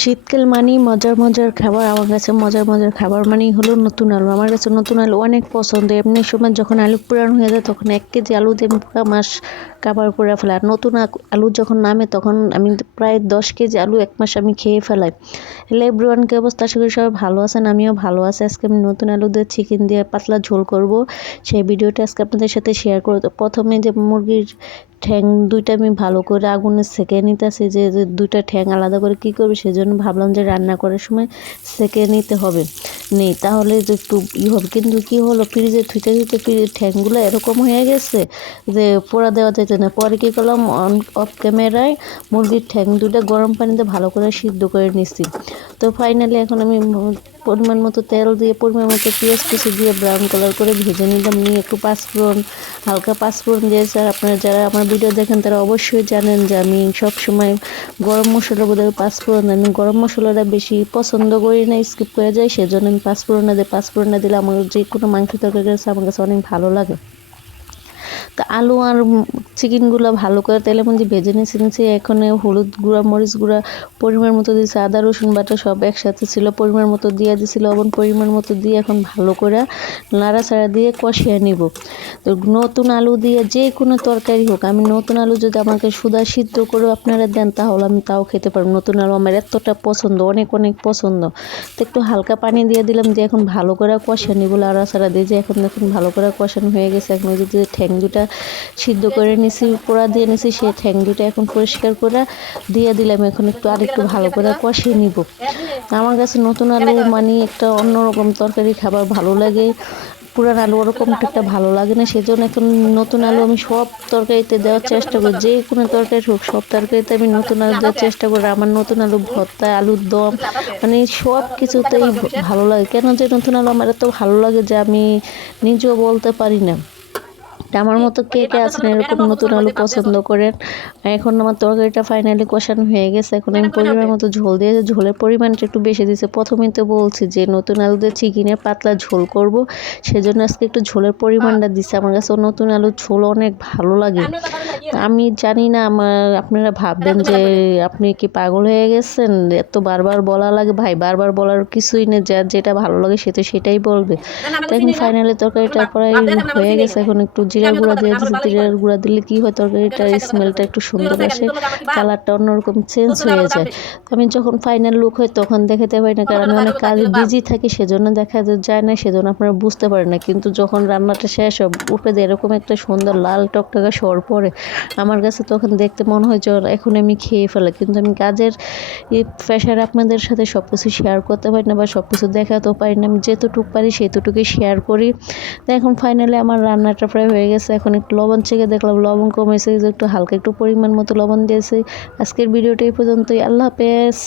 শীতকাল মানেই মজার মজার খাবার। আমার কাছে মজার মজার খাবার মানেই হলো নতুন আলু। আমার কাছে নতুন আলু অনেক পছন্দ। এমনি সময় যখন আলু পুরান হয়ে যায় তখন 1 কেজি আলু দিয়ে আমি পুরা মাস কাবার করে ফেলাই। আর নতুন আলু যখন নামে তখন আমি প্রায় 10 কেজি আলু 1 মাস আমি খেয়ে ফেলাই। হ্যালো এভরিওয়ান, কি অবস্থা? আশা করি সবাই ভালো আছেন। আমিও ভালো আছি। আজকে আমি নতুন আলু দিয়ে চিকেন দিয়ে পাতলা ঝোল করব। সেই ভিডিওটা আজকে আপনাদের সাথে শেয়ার করব। প্রথমে যে মুরগির ঠ্যাং দুইটা আমি ভালো করে আগুনে সেঁকে নিতেছি, যে দুইটা ঠ্যাং আলাদা করে কি করবি, সেজন্য ভাবলাম যে রান্না করার সময় সেঁকে নিতে হবে। নেই তাহলে যে একটু হবে, কিন্তু কি হলো, ফ্রিজে থুইতে থুইতে ফ্রিজের ঠ্যাংগুলো এরকম হয়ে গেছে যে পোড়া দেওয়া যেত না। পরে কী করলাম, অফ ক্যামেরায় মুরগির ঠ্যাং দুটো গরম পানিতে ভালো করে সিদ্ধ করে নিচ্ছি। তো ফাইনালি এখন আমি পরিমাণ মতো তেল দিয়ে, পরিমাণ মতো পেঁয়াজ কুচি দিয়ে ব্রাউন কালার করে ভেজে নিলাম। নিয়ে একটু পাঁচফোড়ন, হালকা পাঁচফোড়ন দিয়েছে। আর আপনারা যারা আমার ভিডিও দেখেন তারা অবশ্যই জানেন যে আমি সব সময় গরম মশলার বদলে পাঁচফোড়ন, আমি গরম মশলাটা বেশি পছন্দ করি না, স্কিপ করে যাই, সেজন্য আমি পাঁচফোড়ন দিই। পাঁচফোড়ন দিলে আমার যে কোনো মাংস তরকারি আমার কাছে অনেক ভালো লাগে। তো আলু আর চিকেনগুলো ভালো করে তেলের মধ্যে ভেজে নিয়েছি। এখন হলুদ গুঁড়া, মরিচ গুঁড়া পরিমাণ মতো দিয়েছি, আদা রসুন বাটা সব একসাথে ছিল, পরিমাণ মতো দিয়ে দিয়েছি, লবণ পরিমাণ মতো দিয়ে এখন ভালো করে নাড়াচাড়া দিয়ে কষিয়ে নিব। তো নতুন আলু দিয়ে যে কোনো তরকারি হোক, আমি নতুন আলু যদি আমাকে সুদা সিদ্ধ করে আপনারা দেন তাহলে আমি তাও খেতে পারবো। নতুন আলু আমার এতটা পছন্দ, অনেক অনেক পছন্দ। তো একটু হালকা পানি দিয়ে দিলাম, দিয়ে এখন ভালো করে কষিয়ে নিব নাড়াচাড়া দিয়ে। যে এখন দেখুন ভালো করে কষানো হয়ে গেছে। এখন ওই যে ঠ্যাং দুটা সিদ্ধ করে নিছি, পোড়া দিয়ে নিছি, সেই ঠ্যাং দুটো এখন পরিষ্কার করে দিয়ে দিলাম। এখন একটু আরেকটু ভালো করে কষিয়ে নিব। আমার কাছে নতুন আলু মানে একটা অন্যরকম তরকারি খাবার ভালো লাগে। পুরান আলু ওরকম একটা ভালো লাগে না, সেজন্য এখন নতুন আলু আমি সব তরকারিতে দেওয়ার চেষ্টা করি। যে কোনো তরকারি হোক সব তরকারিতে আমি নতুন আলু দেওয়ার চেষ্টা করি। আমার নতুন আলু ভর্তা, আলুর দম, মানে সব কিছুতেই ভালো লাগে। কেন যে নতুন আলু আমার এত ভালো লাগে যে আমি নিজেও বলতে পারি না। আমার মতো কে কে আছেন এরকম নতুন আলু পছন্দ করেন। এখন আমার তরকারিটা ফাইনালি কষানো হয়ে গেছে। এখন আমি পরিমাণ মতো ঝোল দিয়েছি, ঝোলের পরিমাণটা একটু বেশি দিয়েছি। প্রথমেই তো বলছি যে নতুন আলু দিয়ে চিকেনের পাতলা ঝোল করব, সেজন্য আজকে একটু ঝোলের পরিমাণটা দিচ্ছি। আমার কাছে নতুন আলুর ঝোল অনেক ভালো লাগে। আমি জানি না, আপনারা ভাববেন যে আপনি কি পাগল হয়ে গেছেন, এত বারবার বলা লাগে। ভাই বারবার বলার কিছুই নেই, যার যেটা ভালো লাগে সে তো সেটাই বলবে। তো এখন ফাইনালি তরকারিটা প্রায় হয়ে গেছে। এখন একটু জিরার গুঁড়া দিয়ে দিচ্ছি। জিরার গুঁড়া দিলে কি হয়, তরকারিটার স্মেলটা একটু সুন্দর আসে, কালারটা অন্যরকম চেঞ্জ হয়ে যায়। আমি যখন ফাইনাল লুক হয় তখন দেখাতে পারি না, কারণ আমি অনেক কাজে বিজি থাকি, সেজন্য দেখা যায় না, সেজন্য আপনারা বুঝতে পারেন না। কিন্তু যখন রান্নাটা শেষ হয় উপরে দিয়ে এরকম একটা সুন্দর লাল টকটকা সর পড়ে, আমার কাছে তখন দেখতে মনে হয় যে এখন আমি খেয়ে ফেলা। কিন্তু আমি কাজের এই প্রেশারে আপনাদের সাথে সব কিছু শেয়ার করতে পারি না বা সব কিছু দেখাতেও পারি না। আমি যেতটুকু পারি সেতটুকুই শেয়ার করি। তো এখন ফাইনালি আমার রান্নাটা প্রায় হয়ে গেছে। এখন একটু লবণ চেখে দেখলাম লবণ কমেছে, একটু হালকা একটু পরিমাণ মতো লবণ দিয়েছি। আজকের ভিডিওটা এই পর্যন্তই। আল্লাহ হাফেজ।